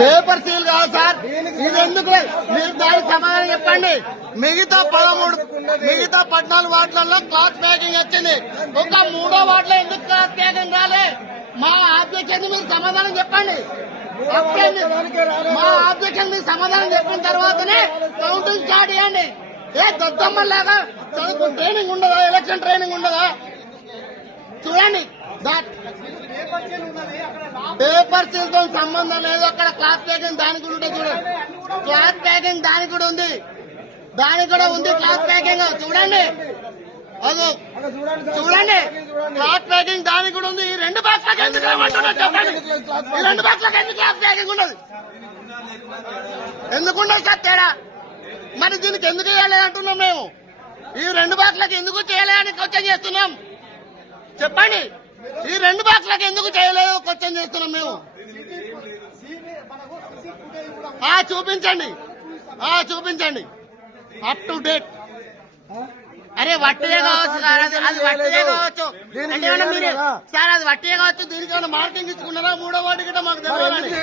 Paper seal కాదు sir, ఇది ఎందుకు మీరు దానికి సమాధానం చెప్పండి. మిగతా 14 వార్డులలో క్లాత్ ప్యాకింగ్ వచ్చింది, ఒక 3వ వార్డులో ఎందుకు క్లాత్ ప్యాకింగ్ రాలే? మా ఆబ్జెక్షన్ మీరు సమాధానం చెప్పండి. మా ఆబ్జెక్షన్ మీరు సమాధానం చెప్పిన తర్వాతనే కౌంటింగ్ స్టార్ట్ చేయండి. ఏ దద్దమ్మలాగా చదువు ట్రైనింగ్ ఉండదా? ఎలక్షన్ ట్రైనింగ్ ఉండదా? చూడండి, పేపర్ సీల్ తో సంబంధం లేదు. అక్కడ క్లాత్ ప్యాకింగ్ దానికి కూడా ఉంటుంది. చూడండి, క్లాత్ ప్యాకింగ్ దానికి కూడా ఉంది, క్లాత్ ప్యాకింగ్ చూడండి. అది చూడండి, క్లాత్ ప్యాకింగ్ దానికి కూడా ఉంది. ఈ 2 బాక్స్లకు ఎందుకు ఏమంటున్నారు చెప్పండి? ఈ 2 బాక్స్లకు ఎందుకు క్లాత్ ప్యాకింగ్ ఉండదు? ఎందుకుండదు సార్ తేడా? మరి దీనికి ఎందుకు చేయాలి అంటున్నాం మేము? ఈ 2 బాక్స్లకు ఎందుకు చేయలేదని క్వశ్చన్ చేస్తున్నాం చెప్పండి. ఈ 2 బాక్స్లకు ఎందుకు చేయలేదు క్వశ్చన్ చేస్తున్నాం మేము. చూపించండి అప్ టు డేట్. అరే వట్టిదే కావచ్చు సార్, అది వట్టిదే కావచ్చు అంటే మీరు సార్, అది వట్టిదే కావచ్చు. దీనికైనా మార్కింగ్ ఇచ్చుకున్నారా? 3వ వార్డు గిట్ట మాకు తెలియదు.